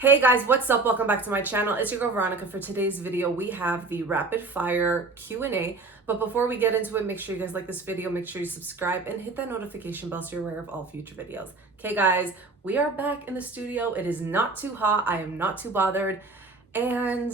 Hey guys, what's up? Welcome back to my channel. It's your girl Veronica. For today's video, we have the rapid fire Q&A. But before we get into it, make sure you guys like this video, make sure you subscribe and hit that notification bell so you're aware of all future videos. Okay guys, we are back in the studio. It is not too hot. I am not too bothered and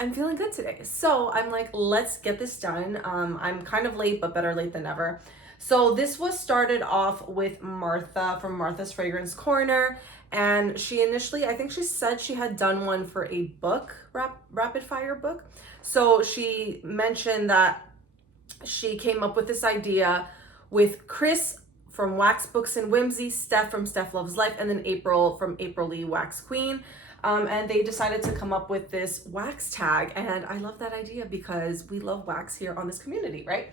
I'm feeling good today. So I'm like, let's get this done. I'm kind of late, but better late than never. So this was started off with Martha from Martha's Fragrance Corner. And she initially, I think she said she had done one for a book, rapid fire book. So she mentioned that she came up with this idea with Chris from Wax Books and Whimsy, Steph from Steph Loves Life, and then April from April Lee Wax Queen. And they decided to come up with this wax tag. And I love that idea because we love wax here on this community, right?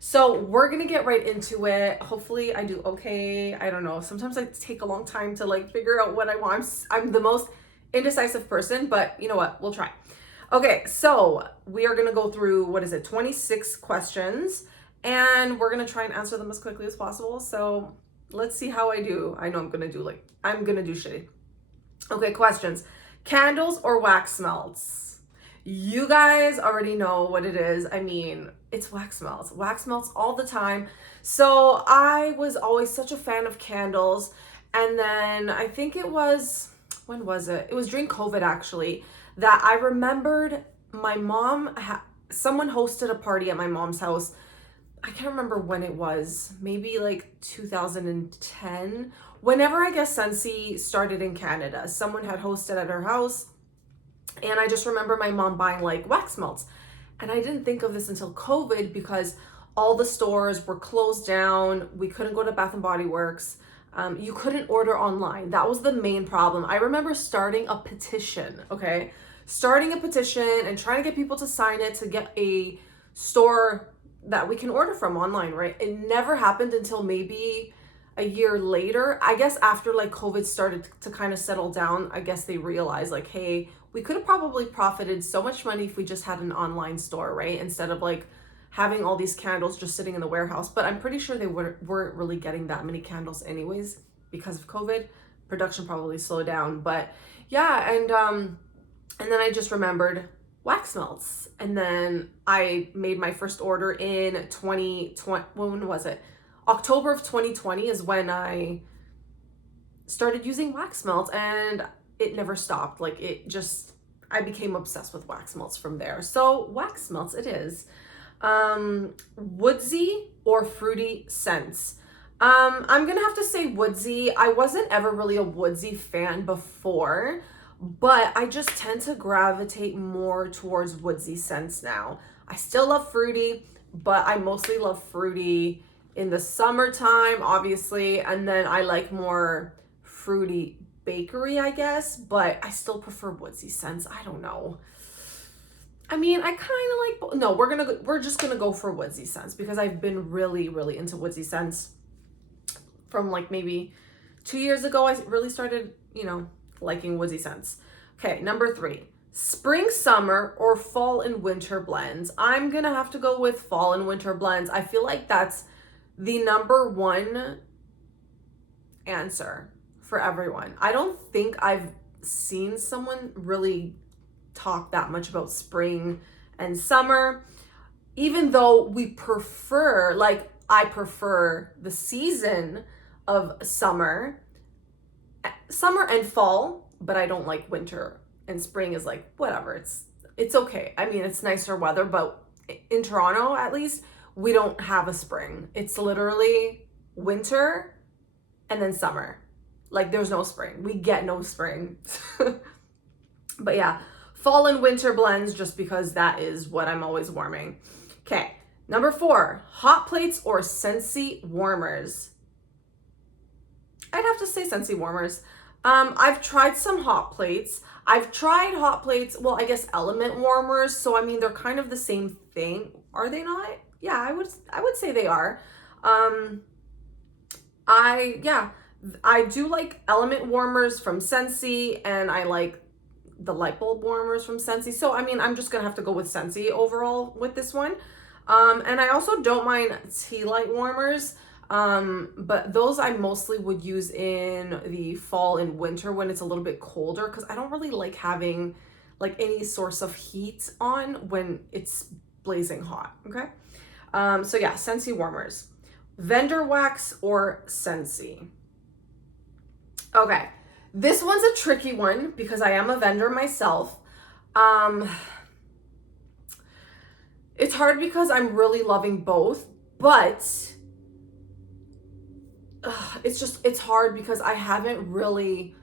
So we're gonna get right into it. Hopefully I do okay. I don't know. Sometimes I take a long time to like figure out what I want. I'm the most indecisive person, but you know what? We'll try. Okay, so we are gonna go through, 26 questions, and we're gonna try and answer them as quickly as possible. So let's see how I do. I know I'm gonna do shitty. Okay, questions. Candles or wax melts? You guys already know what it is. I mean, it's wax melts all the time. So I was always such a fan of candles. And then I think it was, when was it? It was during COVID actually, that I remembered my mom, someone hosted a party at my mom's house. I can't remember when it was, maybe like 2010. Whenever I guess Scentsy started in Canada, someone had hosted at her house. And I just remember my mom buying like wax melts. And I didn't think of this until COVID because all the stores were closed down. We couldn't go to Bath and Body Works. You couldn't order online. That was the main problem. I remember starting a petition, okay? Starting a petition and trying to get people to sign it to get a store that we can order from online, right? It never happened until maybe a year later. I guess after like COVID started to kind of settle down, I guess they realized like, hey, we could have probably profited so much money if we just had an online store, right? Instead of like having all these candles just sitting in the warehouse. But I'm pretty sure they weren't really getting that many candles anyways because of COVID. Production probably slowed down. But yeah, and then I just remembered wax melts. And then I made my first order in 2020. When was it? October of 2020 is when I started using wax melts, and it never stopped. Like I became obsessed with wax melts from there. So wax melts it is. Woodsy or fruity scents? I'm gonna have to say Woodsy. I wasn't ever really a Woodsy fan before, but I just tend to gravitate more towards Woodsy scents now. I still love fruity, but I mostly love fruity in the summertime, obviously, and then I like more fruity bakery, I guess, but I still prefer Woodsy scents. I don't know. I mean, I kind of like, no, we're just gonna go for Woodsy scents because I've been really, really into Woodsy scents from like maybe 2 years ago. I really started, liking Woodsy scents. Okay, number 3, spring, summer, or fall and winter blends. I'm gonna have to go with fall and winter blends. I feel like that's the number one answer for everyone. I don't think I've seen someone really talk that much about spring and summer, even though I prefer the season of summer and fall, but I don't like winter, and spring is like, whatever, it's okay. I mean, it's nicer weather, but in Toronto, at least, we don't have a spring. It's literally winter and then summer. Like there's no spring. We get no spring. But yeah, fall and winter blends just because that is what I'm always warming. Okay, number 4, hot plates or Scentsy warmers? I'd have to say Scentsy warmers. I've tried some hot plates. I've tried hot plates, well, I guess element warmers. So I mean, they're kind of the same thing. Are they not? Yeah, I would say they are. I do like element warmers from Scentsy, and I like the light bulb warmers from Scentsy. So, I mean, I'm just gonna have to go with Scentsy overall with this one. And I also don't mind tea light warmers. But those I mostly would use in the fall and winter when it's a little bit colder, because I don't really like having like any source of heat on when it's blazing hot. Okay. So yeah, Scentsy warmers, vendor wax or Scentsy. Okay, this one's a tricky one because I am a vendor myself. It's hard because I'm really loving both, but it's hard because I haven't really,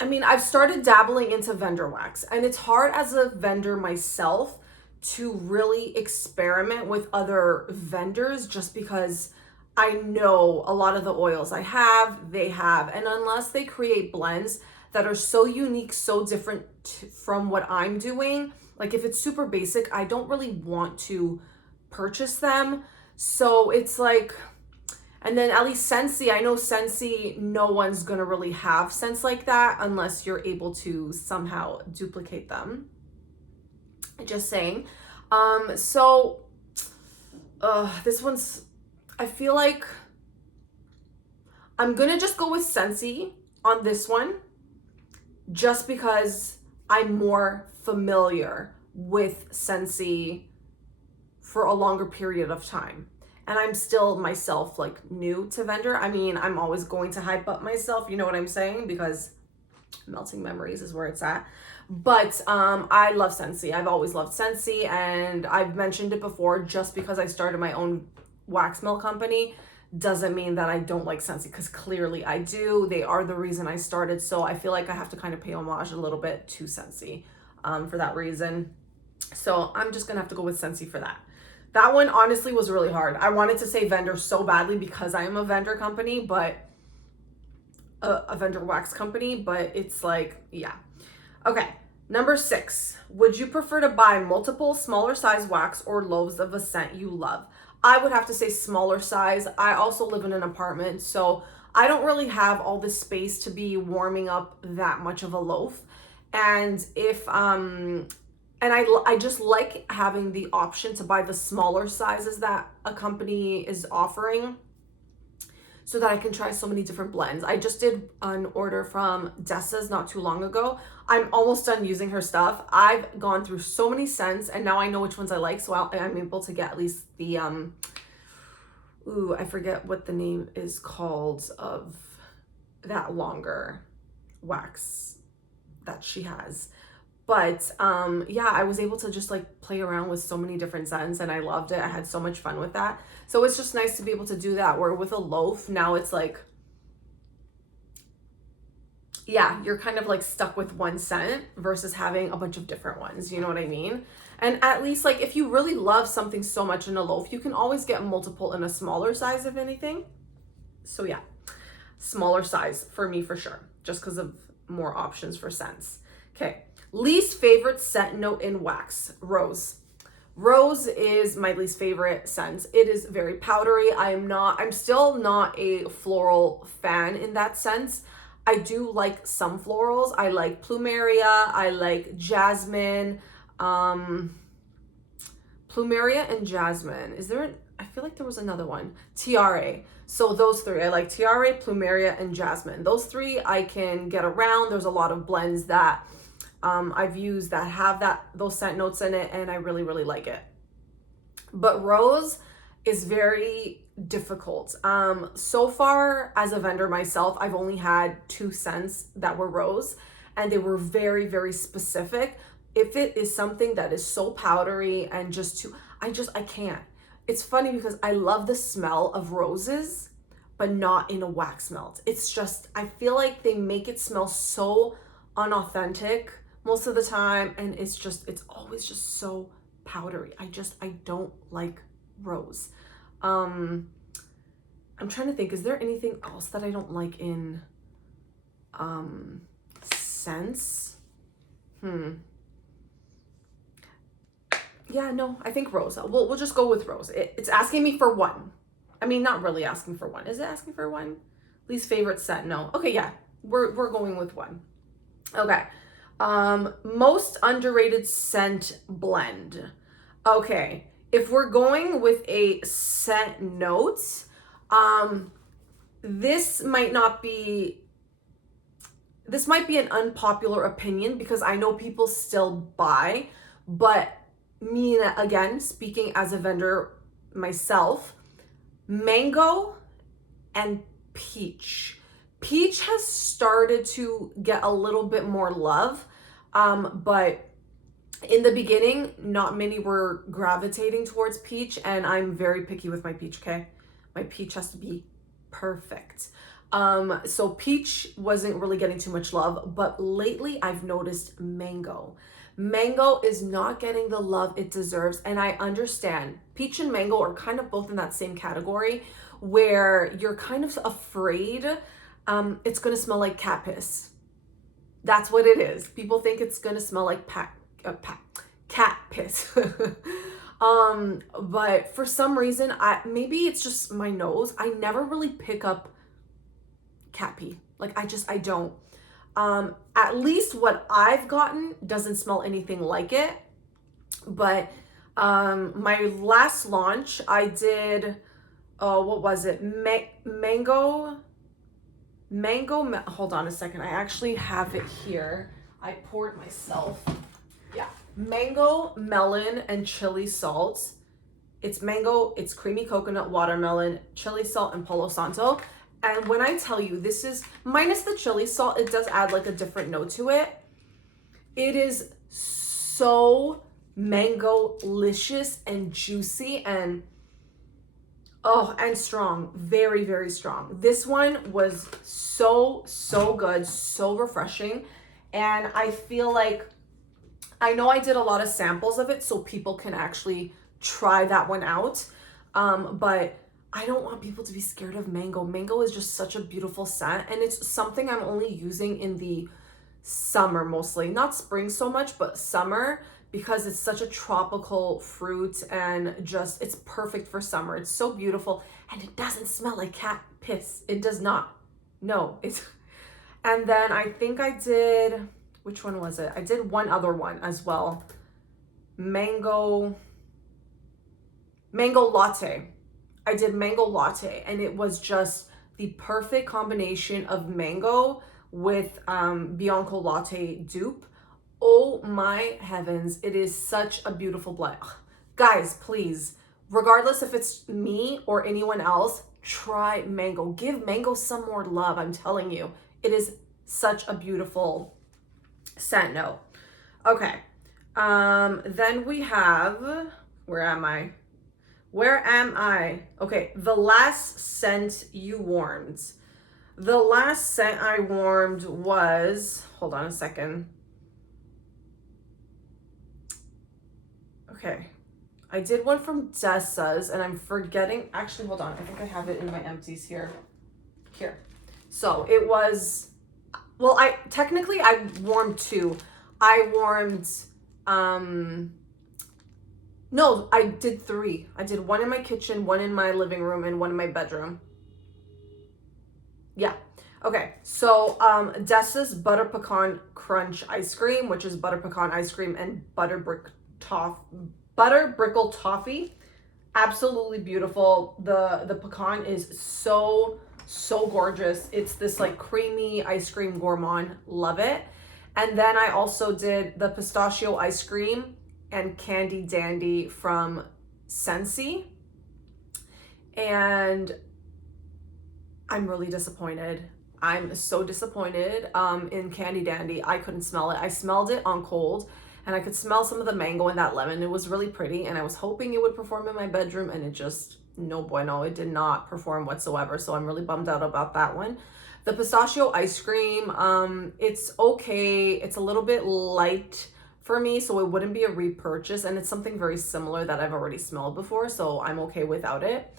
I mean, I've started dabbling into vendor wax, and it's hard as a vendor myself to really experiment with other vendors just because I know a lot of the oils they have, and unless they create blends that are so unique, so different from what I'm doing, like if it's super basic, I don't really want to purchase them. So it's like, and then at least Scentsy, I know Scentsy, no one's gonna really have scents like that unless you're able to somehow duplicate them. Just saying. So this one's, I feel like I'm gonna just go with Scentsy on this one, just because I'm more familiar with Scentsy for a longer period of time. And I'm still myself like new to vendor. I mean, I'm always going to hype up myself, you know what I'm saying? Because melting memories is where it's at. But I love Scentsy. I've always loved Scentsy, and I've mentioned it before, just because I started my own wax melt company doesn't mean that I don't like Scentsy, because clearly I do. They are the reason I started, so I feel like I have to kind of pay homage a little bit to Scentsy for that reason. So I'm just gonna have to go with Scentsy for that. That one honestly was really hard. I wanted to say vendor so badly because I am a vendor company, but a vendor wax company, but it's like, yeah. Okay, number 6. Would you prefer to buy multiple smaller size wax or loaves of a scent you love? I would have to say smaller size. I also live in an apartment, so I don't really have all the space to be warming up that much of a loaf. And if and I just like having the option to buy the smaller sizes that a company is offering, so that I can try so many different blends. I just did an order from Dessa's not too long ago. I'm almost done using her stuff. I've gone through so many scents, and now I know which ones I like, so I'm able to get at least the, I forget what the name is called of that longer wax that she has. But yeah, I was able to just like play around with so many different scents, and I loved it. I had so much fun with that. So it's just nice to be able to do that, where with a loaf, now it's like, yeah, you're kind of like stuck with one scent versus having a bunch of different ones. You know what I mean? And at least like if you really love something so much in a loaf, you can always get multiple in a smaller size, if anything. So yeah, smaller size for me for sure, just because of more options for scents. Okay. Least favorite scent note in wax: rose. Rose is my least favorite scent. It is very powdery. I'm still not a floral fan in that sense. I do like some florals. I like plumeria. I like jasmine. Plumeria and jasmine. I feel like there was another one. Tiare. So those 3. I like tiare, plumeria, and jasmine. Those 3 I can get around. There's a lot of blends that I've used that have those scent notes in it, and I really, really like it. But rose is very difficult. So far as a vendor myself, I've only had 2 scents that were rose, and they were very, very specific. If it is something that is so powdery and I can't. It's funny because I love the smell of roses, but not in a wax melt. It's just, I feel like they make it smell so unauthentic most of the time, and it's always just so powdery. I don't like rose. I'm trying to think, is there anything else that I don't like in scents? Yeah, no, I think rose. We'll just go with rose. It's asking me for 1. I mean, not really asking for 1. Is it asking for 1? Least favorite scent? No. Okay, yeah, we're going with 1. Okay. Most underrated scent blend. Okay, if we're going with a scent note, this might be an unpopular opinion because I know people still buy, but me, again, speaking as a vendor myself, mango and peach. Peach has started to get a little bit more love, but in the beginning, not many were gravitating towards peach, and I'm very picky with my peach, okay? My peach has to be perfect. So peach wasn't really getting too much love, but lately I've noticed mango. Mango is not getting the love it deserves, and I understand. Peach and mango are kind of both in that same category where you're kind of afraid it's gonna smell like cat piss. That's what it is. People think it's gonna smell like cat piss. But for some reason, maybe it's just my nose. I never really pick up cat pee. Like I don't. At least what I've gotten doesn't smell anything like it. But my last launch, I did, what was it? Mango, hold on a second. I actually have it here. I poured myself. Yeah. Mango, melon, and chili salt. It's mango, it's creamy coconut, watermelon, chili salt, and Palo Santo. And when I tell you, this is, minus the chili salt, it does add like a different note to it. It is so mango-licious and juicy and, oh, and strong. Very, very strong. This one was so good, so refreshing. And I feel like, I know I did a lot of samples of it so people can actually try that one out. But I don't want people to be scared of mango. Mango is just such a beautiful scent, and it's something I'm only using in the summer mostly. Not spring so much, but summer, because it's such a tropical fruit and just, it's perfect for summer. It's so beautiful, and it doesn't smell like cat piss. It does not. No, it's, and then I think I did, which one was it? I did one other one as well. Mango latte. I did mango latte, and it was just the perfect combination of mango with Bianco latte dupe. Oh my heavens, it is such a beautiful blend. Guys, please, regardless if it's me or anyone else, try mango. Give mango some more love, I'm telling you. It is such a beautiful scent note. Okay, then we have, where am I? Okay, the last scent you warmed. The last scent I warmed was, hold on a second. Okay, I did one from Dessa's, and I'm forgetting, actually, hold on. I think I have it in my empties here. Here. So it was, well, I warmed two. I warmed, no, I did three. I did one in my kitchen, one in my living room, and one in my bedroom. Yeah. Okay. So Dessa's Butter Pecan Crunch Ice Cream, which is butter pecan ice cream and butter brickle toffee. Absolutely beautiful. The pecan is so gorgeous. It's this like creamy ice cream gourmand. Love it. And then I also did the pistachio ice cream and Candy Dandy from Scentsy. And I'm really disappointed. I'm so disappointed in Candy Dandy. I couldn't smell it. I smelled it on cold, and I could smell some of the mango and that lemon. It was really pretty, and I was hoping it would perform in my bedroom, and it just, no bueno. It did not perform whatsoever, so I'm really bummed out about that one. The pistachio ice cream, it's okay. It's a little bit light for me, so it wouldn't be a repurchase, and it's something very similar that I've already smelled before, so I'm okay without it.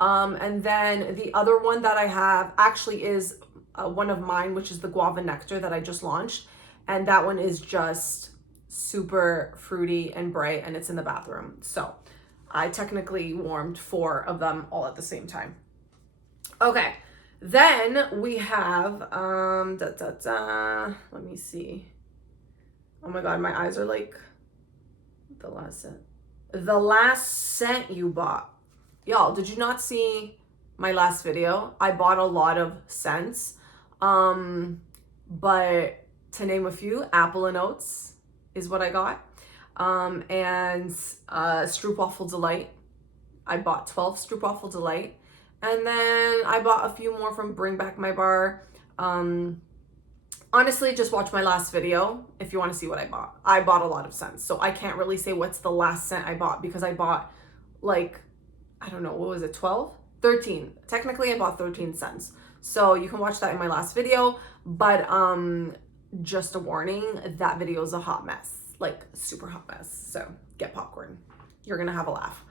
And then the other one that I have actually is one of mine, which is the guava nectar that I just launched, and that one is just super fruity and bright, and it's in the bathroom. So I technically warmed 4 of them all at the same time. Okay, then we have let me see. Oh my god, my eyes are like the last scent. the last scent you bought. Y'all, did you not see my last video? I bought a lot of scents. But to name a few, Apple and Oats is what I got. And Stroopwafel Delight. I bought 12 Stroopwafel Delight. And then I bought a few more from Bring Back My Bar. Honestly, just watch my last video if you want to see what I bought. I bought a lot of scents, so I can't really say what's the last scent I bought because I bought like, I don't know, what was it, 12? 13. Technically, I bought 13 scents. So you can watch that in my last video, but just a warning, that video is a hot mess, like super hot mess. So get popcorn. You're gonna have a laugh.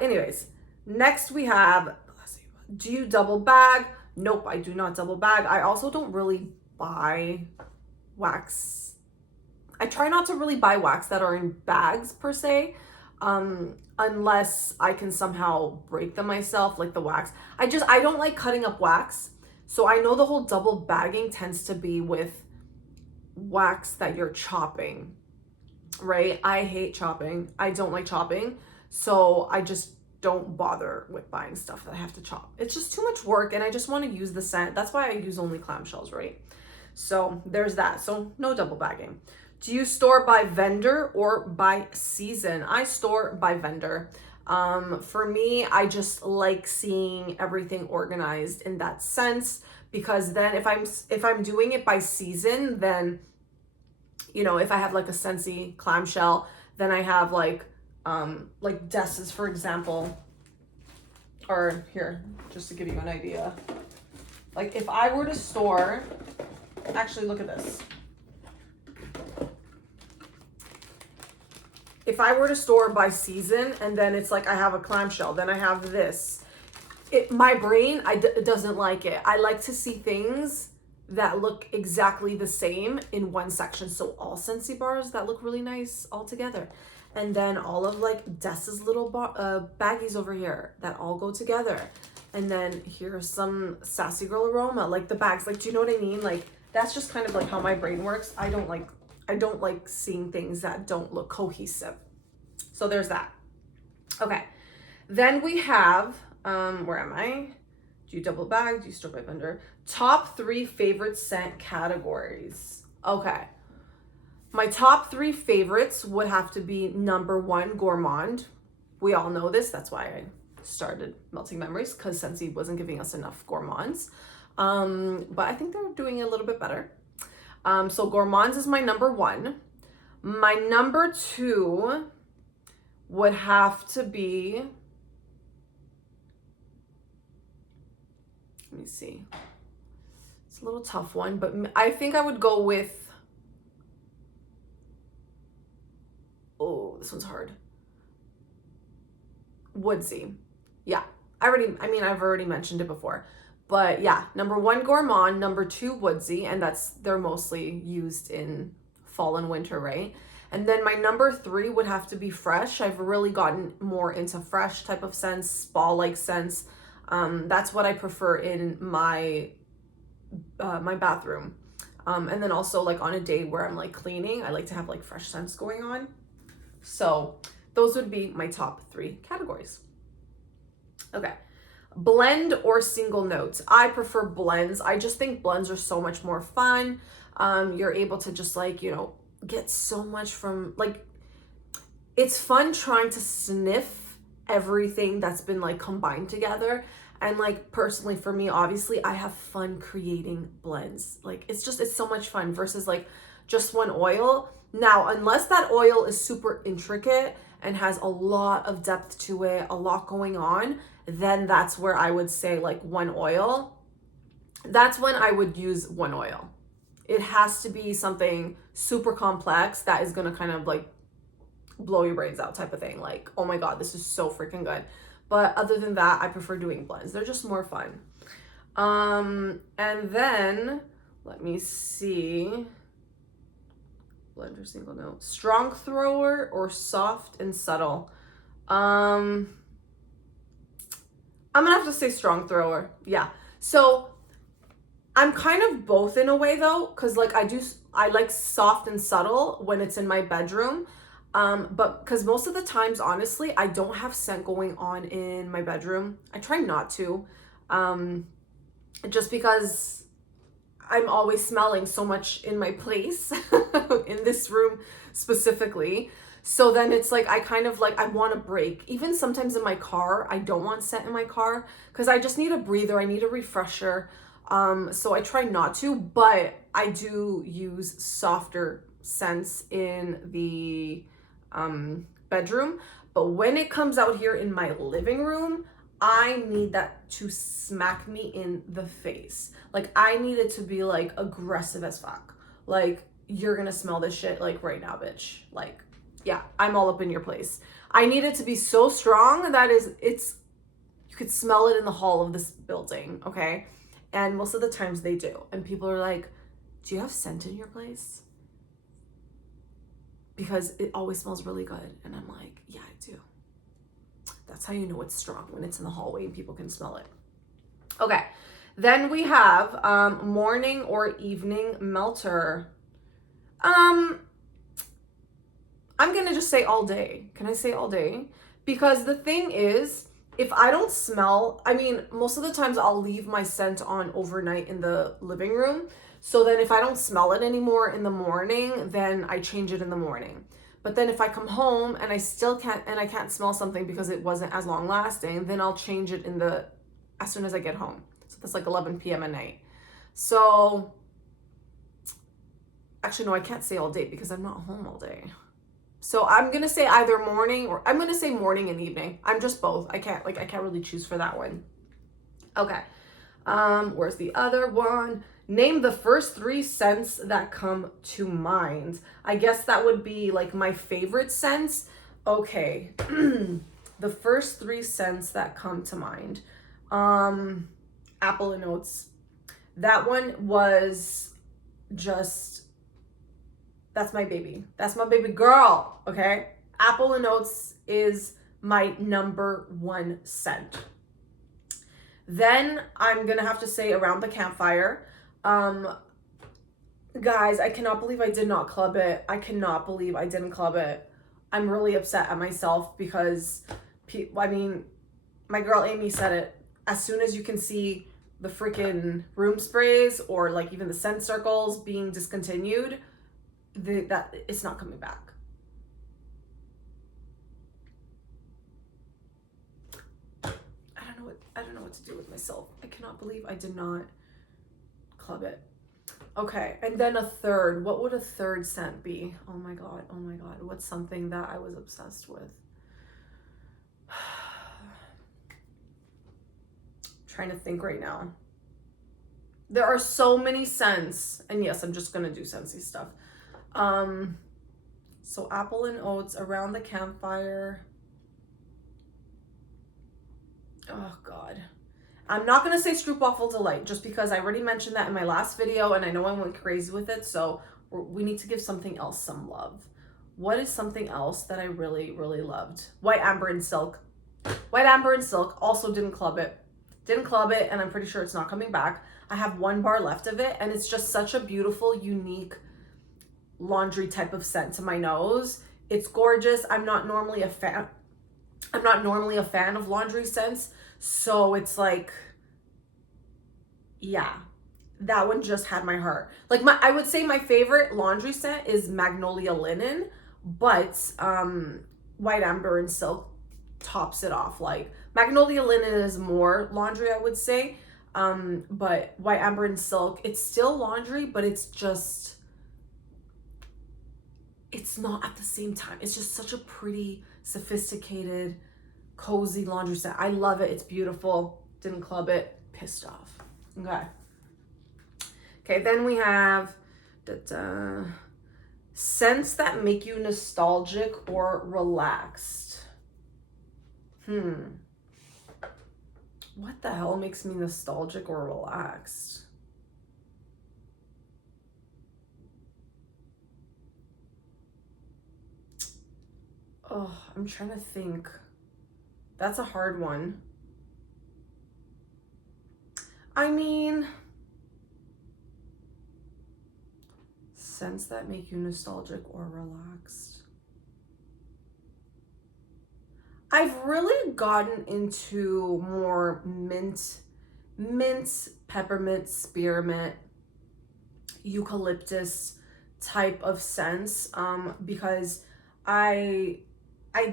Anyways, next we have, do you double bag? Nope, I do not double bag. I also don't really buy wax. I try not to really buy wax that are in bags per se, unless I can somehow break them myself, like the wax. I don't like cutting up wax. So I know the whole double bagging tends to be with wax that you're chopping, right? I hate chopping. I don't like chopping. So I just don't bother with buying stuff that I have to chop. It's just too much work and I just want to use the scent. That's why I use only clamshells, right? So there's that. So no double bagging. Do you store by vendor or by season? I store by vendor. For me, I just like seeing everything organized in that sense, because then if I'm doing it by season, then, you know, if I have like a Scentsy clamshell, then I have like Dessa's, for example, or here, just to give you an idea. Like if I were to store, actually look at this. If I were to store by season and then it's like I have a clamshell, then I have this. My brain, it doesn't like it. I like to see things that look exactly the same in one section. So all Scentsy bars that look really nice all together. And then all of like Dessa's little baggies over here that all go together. And then here's some Sassy Girl Aroma, like the bags. Like, do you know what I mean? Like, that's just kind of like how my brain works. I don't like seeing things that don't look cohesive. So there's that. Okay. Then we have, where am I? Do you double bag? Do you store by vendor? Top 3 favorite scent categories. Okay. My top 3 favorites would have to be number 1, gourmand. We all know this. That's why I started Melting Memories, because Scentsy wasn't giving us enough gourmands. But I think they're doing a little bit better. So gourmands is my number 1. My number 2 would have to be, let me see. It's a little tough one, but I think I would go with, oh, this one's hard. Woodsy. Yeah, I've already mentioned it before. But yeah, number 1, gourmand, number 2, Woodsy, and they're mostly used in fall and winter, right? And then my number 3 would have to be fresh. I've really gotten more into fresh type of scents, spa-like scents. That's what I prefer in my my bathroom. And then also like on a day where I'm like cleaning, I like to have like fresh scents going on. So those would be my top 3 categories. Okay. Blend or single notes. I prefer blends. I just think blends are so much more fun. You're able to just like, you know, get so much from, like, it's fun trying to sniff everything that's been like combined together. And like personally for me, obviously I have fun creating blends. Like it's so much fun versus like just one oil. Now, unless that oil is super intricate and has a lot of depth to it, a lot going on, then that's where I would say like one oil. That's when I would use one oil. It has to be something super complex that is going to kind of like blow your brains out type of thing. Like, oh my God, this is so freaking good. But other than that, I prefer doing blends. They're just more fun. And then let me see. Blend or single note. Strong thrower or soft and subtle? I'm gonna have to say strong thrower. Yeah. So I'm kind of both in a way though, because like I like soft and subtle when it's in my bedroom. But because most of the times, honestly, I don't have scent going on in my bedroom. I try not to, just because I'm always smelling so much in my place, in this room specifically. So then it's like, I kind of like, I want a break. Even sometimes in my car, I don't want scent in my car because I just need a breather. I need a refresher. So I try not to, but I do use softer scents in the bedroom. But when it comes out here in my living room, I need that to smack me in the face. Like, I need it to be like aggressive as fuck. Like, you're gonna smell this shit like right now, bitch. Like, yeah, I'm all up in your place. I need it to be so strong that you could smell it in the hall of this building, okay? And most of the times they do. And people are like, do you have scent in your place? Because it always smells really good. And I'm like, yeah, I do. That's how you know it's strong, when it's in the hallway and people can smell it. Okay, then we have morning or evening melter. I'm gonna just say all day. Can I say all day? Because the thing is, if I don't smell, I mean, most of the times I'll leave my scent on overnight in the living room. So then if I don't smell it anymore in the morning, then I change it in the morning. But then if I come home and I still can't, and I can't smell something because it wasn't as long lasting, then I'll change it as soon as I get home. So that's like 11 p.m. at night. So actually, no, I can't say all day because I'm not home all day. So I'm going to say either morning, or I'm going to say morning and evening. I'm just both. I can't really choose for that one. Okay. Where's the other one? Name the first 3 scents that come to mind. I guess that would be like my favorite scents. Okay. The first 3 scents that come to mind. Apple and oats. That one was just, that's my baby. That's my baby girl, okay? Apple and oats is my number 1 scent. Then I'm gonna have to say around the campfire. Guys, I cannot believe I did not club it. I cannot believe I didn't club it. I'm really upset at myself because, I mean, my girl Amy said it. As soon as you can see the freaking room sprays or like even the scent circles being discontinued, that it's not coming back. I don't know what to do with myself. I cannot believe I did not club it. Okay, and then a third. What would a third scent be? Oh my god, oh my god. What's something that I was obsessed with? Trying to think right now. There are so many scents. And yes, I'm just gonna do Scentsy stuff. So apple and oats, around the campfire. Oh god. I'm not going to say Stroopwafel Delight just because I already mentioned that in my last video and I know I went crazy with it. So we need to give something else some love. What is something else that I really, really loved? White Amber and Silk. White Amber and Silk also didn't club it. Didn't club it, and I'm pretty sure it's not coming back. I have 1 bar left of it, and it's just such a beautiful, unique laundry type of scent to my nose. It's gorgeous. I'm not normally a fan of laundry scents. So it's like, yeah, that one just had my heart. Like I would say my favorite laundry scent is Magnolia Linen, but White Amber and Silk tops it off. Like Magnolia Linen is more laundry, I would say. But White Amber and Silk, it's still laundry, but it's not at the same time. It's just such a pretty, sophisticated, cozy laundry set. I love it. It's beautiful. Didn't club it. Pissed off. Okay, then we have scents that make you nostalgic or relaxed. What the hell makes me nostalgic or relaxed? Oh, I'm trying to think. That's a hard one. I mean, scents that make you nostalgic or relaxed. I've really gotten into more mint, peppermint, spearmint, eucalyptus type of scents, because I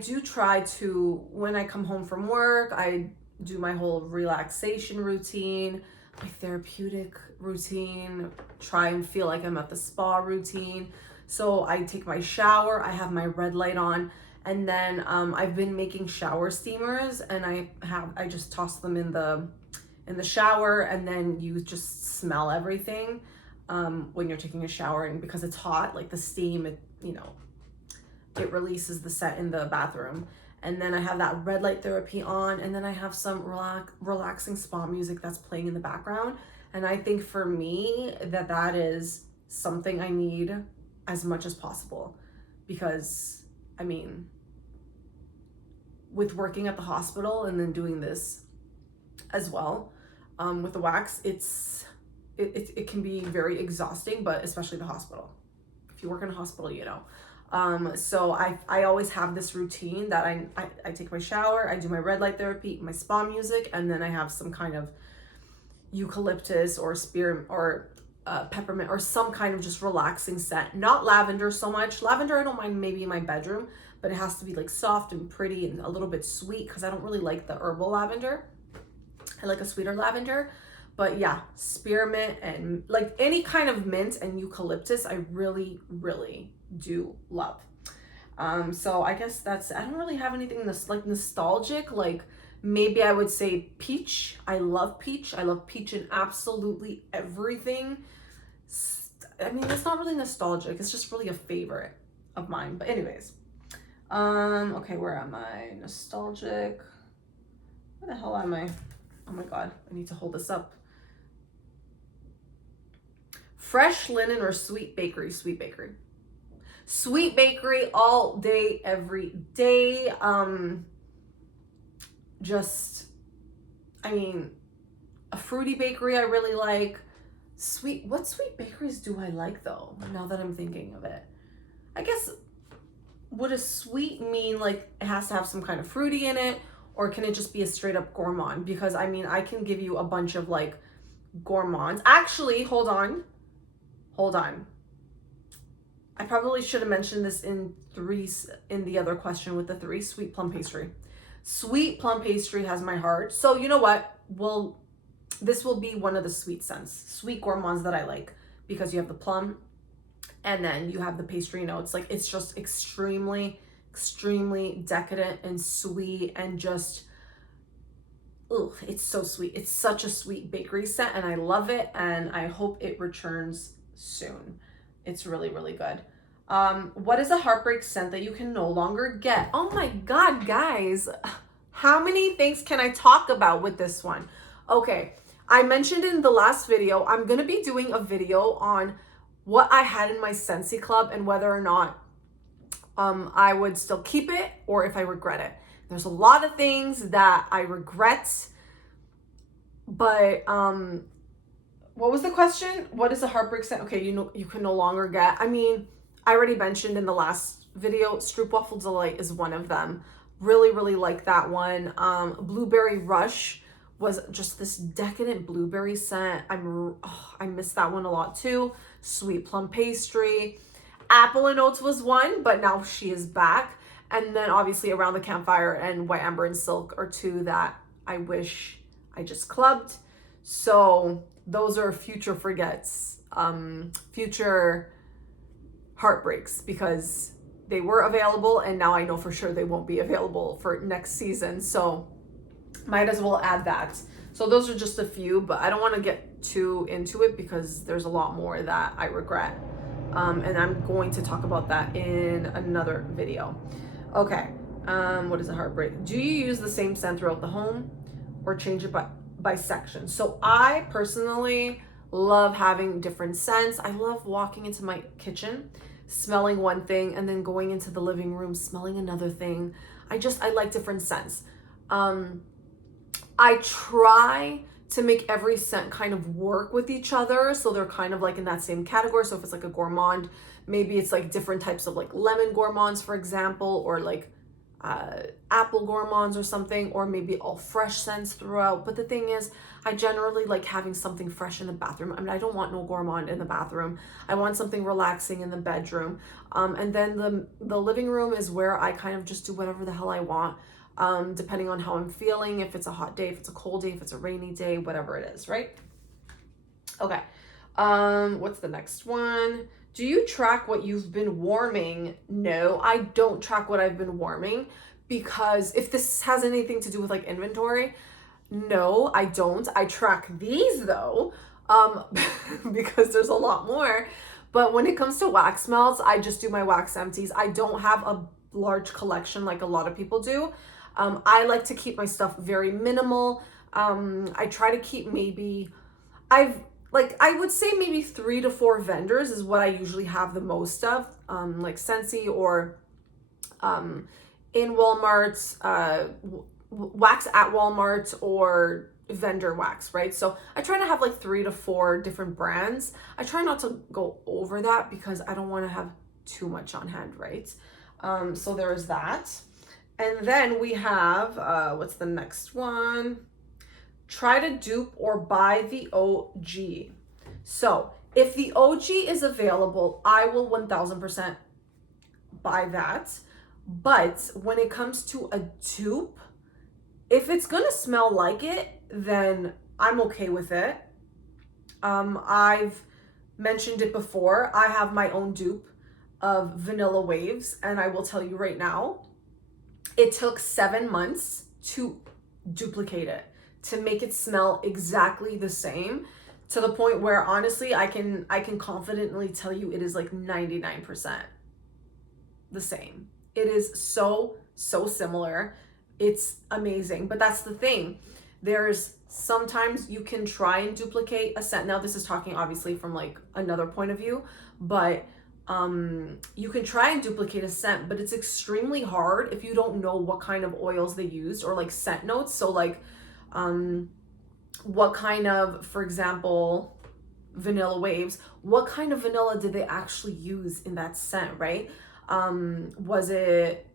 do try to, when I come home from work, I do my whole relaxation routine, my therapeutic routine, try and feel like I'm at the spa routine. So I take my shower, I have my red light on, and then I've been making shower steamers, and I just toss them in the shower, and then you just smell everything when you're taking a shower. And because it's hot, like the steam, it releases the scent in the bathroom. And then I have that red light therapy on, and then I have some relaxing spa music that's playing in the background. And I think for me that is something I need as much as possible, because I mean, with working at the hospital and then doing this as well, with the wax, it can be very exhausting, but especially the hospital. If you work in a hospital, so I always have this routine that I take my shower, I do my red light therapy, my spa music, and then I have some kind of eucalyptus or spear or peppermint or some kind of just relaxing scent. Not lavender so much. Lavender I don't mind maybe in my bedroom, but it has to be like soft and pretty and a little bit sweet, because I don't really like the herbal lavender. I like a sweeter lavender. But yeah, spearmint and like any kind of mint and eucalyptus, I really, really do love. So I guess I don't really have anything that's like nostalgic. Like maybe I would say peach. I love peach. I love peach in absolutely everything. I mean, it's not really nostalgic. It's just really a favorite of mine. But anyways, okay, where am I? Nostalgic. Where the hell am I? Oh my God, I need to hold this up. Fresh linen or sweet bakery? Sweet bakery. Sweet bakery all day, every day. I mean, a fruity bakery I really like. What sweet bakeries do I like though, now that I'm thinking of it? I guess, would a sweet mean like it has to have some kind of fruity in it, or can it just be a straight up gourmand? Because I mean, I can give you a bunch of like gourmands. Actually, hold on. I probably should have mentioned this in the other question with the 3. Sweet plum pastry. Sweet plum pastry has my heart. So you know what? Well, this will be one of the sweet scents, sweet gourmands that I like, because you have the plum and then you have the pastry notes. Like it's just extremely, extremely decadent and sweet, and just, oh, it's so sweet. It's such a sweet bakery scent, and I love it, and I hope it returns soon. It's really, really good. What is a heartbreak scent that you can no longer get? Oh my God, guys, how many things can I talk about with this one? Okay, I mentioned in the last video, I'm gonna be doing a video on what I had in my Scentsy club and whether or not I would still keep it or if I regret it. There's a lot of things that I regret, but what was the question? What is a heartbreak scent? Okay, you can no longer get. I mean, I already mentioned in the last video, Stroopwafel Delight is one of them. Really, really like that one. Blueberry Rush was just this decadent blueberry scent. I miss that one a lot too. Sweet plum pastry. Apple and Oats was one, but now she is back. And then obviously Around the Campfire and White Amber and Silk are 2 that I wish I just clubbed. So those are future forgets, future heartbreaks, because they were available and now I know for sure they won't be available for next season. So might as well add that. So those are just a few, but I don't want to get too into it because there's a lot more that I regret. And I'm going to talk about that in another video. Okay, what is a heartbreak? Do you use the same scent throughout the home or change it by section? So I personally love having different scents. I love walking into my kitchen, smelling one thing, and then going into the living room, smelling another thing. I like different scents. I try to make every scent kind of work with each other, so they're kind of like in that same category. So if it's like a gourmand, maybe it's like different types of like lemon gourmands, for example, or like apple gourmands or something, or maybe all fresh scents throughout. But the thing is, I generally like having something fresh in the bathroom. I mean, I don't want no gourmand in the bathroom. I want something relaxing in the bedroom. And then the living room is where I kind of just do whatever the hell I want, depending on how I'm feeling, if it's a hot day, if it's a cold day, if it's a rainy day, whatever it is, right? Okay. What's the next one? Do you track what you've been warming? No, I don't track what I've been warming, because if this has anything to do with like inventory, no, I don't. I track these though, because there's a lot more. But when it comes to wax melts, I just do my wax empties. I don't have a large collection like a lot of people do. I like to keep my stuff very minimal. I try to keep I would say maybe 3 to 4 vendors is what I usually have the most of, like Scentsy or in Walmart, wax at Walmart or vendor wax, right? So I try to have like 3 to 4 different brands. I try not to go over that because I don't want to have too much on hand, right? So there's that. And then we have, what's the next one? Try to dupe or buy the OG. So if the OG is available, I will 1000% buy that. But when it comes to a dupe, if it's gonna smell like it, then I'm okay with it. I've mentioned it before. I have my own dupe of Vanilla Waves, and I will tell you right now, it took 7 months to duplicate it, to make it smell exactly the same, to the point where honestly I can confidently tell you it is like 99% the same. It is so similar. It's amazing. But that's the thing. There's sometimes you can try and duplicate a scent. Now this is talking obviously from like another point of view, but you can try and duplicate a scent, but it's extremely hard if you don't know what kind of oils they used or like scent notes. So like what kind of, for example, Vanilla Waves, what kind of vanilla did they actually use in that scent, right? Was it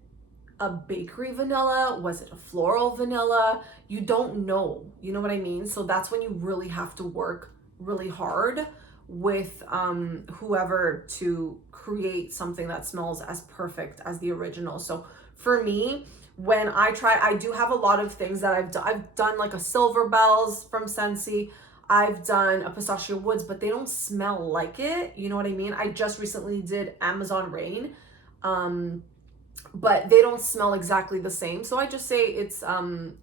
a bakery vanilla? Was it a floral vanilla? You don't know, you know what I mean? So that's when you really have to work really hard with whoever to create something that smells as perfect as the original. So for me, when I do have a lot of things that I've done like a Silver Bells from Scentsy. I've done a Pistachio Woods, but they don't smell like it. You know what I mean? I just recently did Amazon Rain, but they don't smell exactly the same. So I just say it's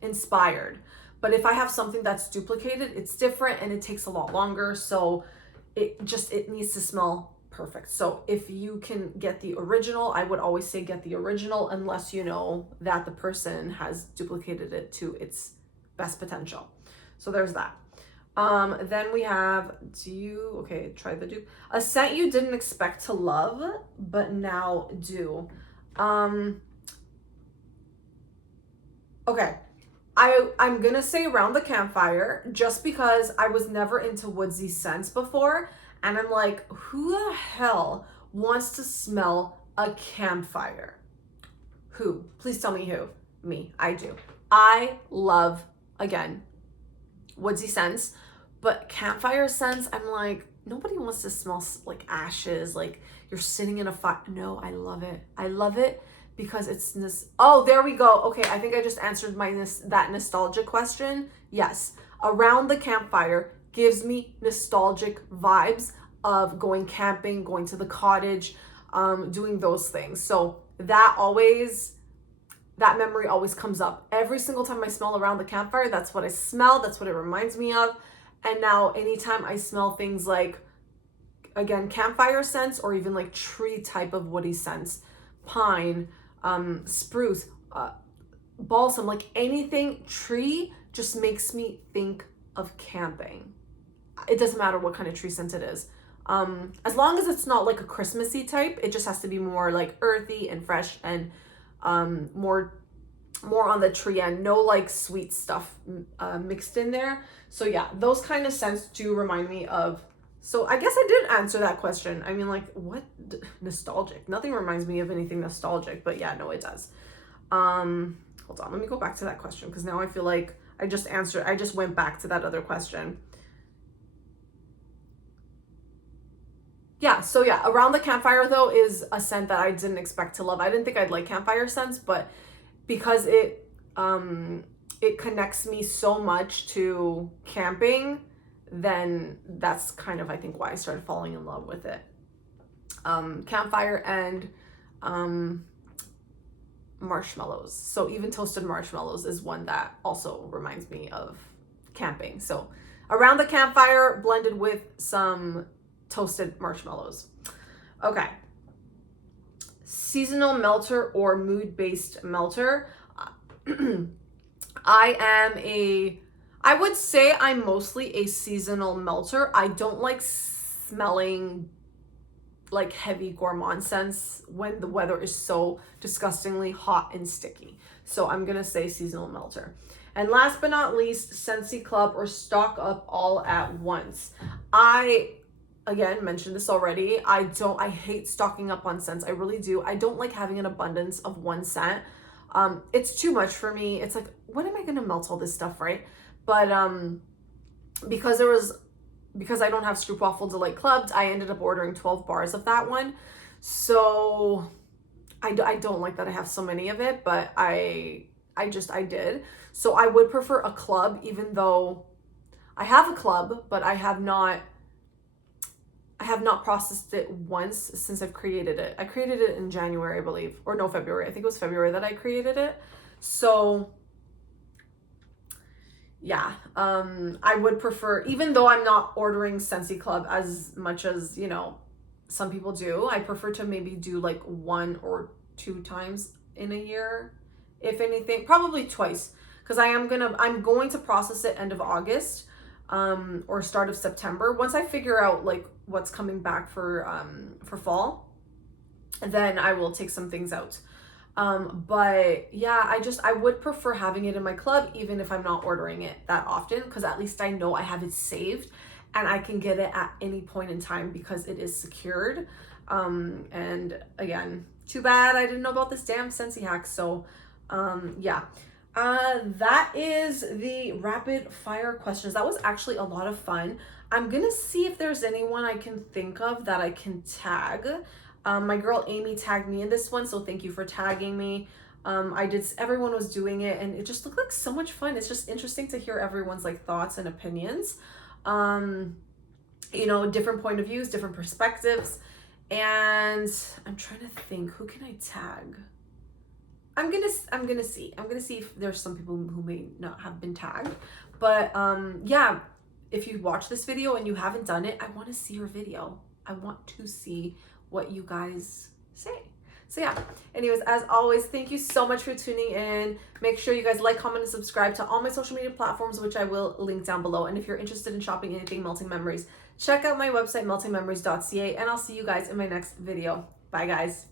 inspired. But if I have something that's duplicated, it's different and it takes a lot longer. So it needs to smell perfect. So if you can get the original, I would always say get the original, unless you know that the person has duplicated it to its best potential. So there's that. Then we have, try the dupe. A scent you didn't expect to love, but now do. Okay. I'm gonna say Around the Campfire, just because I was never into Woodsy scents before. And I'm like, who the hell wants to smell a campfire? Who? Please tell me who. Me. I do. I love, again, Woodsy scents, but campfire scents, I'm like, nobody wants to smell like ashes, like you're sitting in a fire. No, I love it. I love it because it's this. Oh, there we go. Okay, I think I just answered that nostalgia question. Yes, Around the Campfire gives me nostalgic vibes of going camping, going to the cottage, doing those things. So that memory always comes up. Every single time I smell Around the Campfire, that's what I smell. That's what it reminds me of. And now anytime I smell things like, again, campfire scents or even like tree type of woody scents, pine, spruce, balsam, like anything tree just makes me think of camping. It doesn't matter what kind of tree scent it is. As long as it's not like a Christmassy type, it just has to be more like earthy and fresh and more on the tree end, no like sweet stuff mixed in there. So yeah, those kind of scents do remind me of. So I guess I did answer that question. I mean, like, what nostalgic? Nothing reminds me of anything nostalgic, but yeah, no, it does. Hold on, let me go back to that question because now I feel like I just went back to that other question. Yeah, so yeah, Around the Campfire though is a scent that I didn't expect to love. I didn't think I'd like campfire scents, but because it connects me so much to camping, then that's kind of I think why I started falling in love with it. Campfire and marshmallows. So even toasted marshmallows is one that also reminds me of camping. So Around the Campfire blended with some toasted marshmallows. Okay. Seasonal melter or mood-based melter. I would say I'm mostly a seasonal melter. I don't like smelling like heavy gourmand scents when the weather is so disgustingly hot and sticky. So I'm gonna say seasonal melter. And last but not least, Scentsy Club or Stock Up All at Once. I, again, mentioned this already. I hate stocking up on scents. I really do. I don't like having an abundance of one scent. It's too much for me. It's like, when am I gonna melt all this stuff, right? But because I don't have Stroopwafel Delight Clubbed, I ended up ordering 12 bars of that one. So I don't like that I have so many of it, but I did. So I would prefer a club, even though I have a club, but I have not processed it once since I've created it. I created it in January, I believe, or no, February. I think it was February that I created it. So yeah, I would prefer, even though I'm not ordering Scentsy Club as much as, you know, some people do, I prefer to maybe do like 1 or 2 times in a year, if anything, probably twice, because I'm going to process it end of August, or start of September. Once I figure out like what's coming back for fall, then I will take some things out. But yeah, I would prefer having it in my club, even if I'm not ordering it that often, because at least I know I have it saved and I can get it at any point in time because it is secured. And again, too bad I didn't know about this damn Scentsy hack. So yeah, that is the rapid fire questions. That was actually a lot of fun. I'm gonna see if there's anyone I can think of that I can tag. My girl Amy tagged me in this one, so thank you for tagging me. Everyone was doing it and it just looked like so much fun. It's just interesting to hear everyone's like thoughts and opinions. You know, different point of views, different perspectives. And I'm trying to think, who can I tag? I'm gonna see if there's some people who may not have been tagged. But yeah, if you watch this video and you haven't done it, I want to see your video. I want to see what you guys say. So yeah, anyways, as always, thank you so much for tuning in. Make sure you guys like, comment, and subscribe to all my social media platforms, which I will link down below. And if you're interested in shopping anything Melting Memories, check out my website, meltingmemories.ca, and I'll see you guys in my next video. Bye, guys.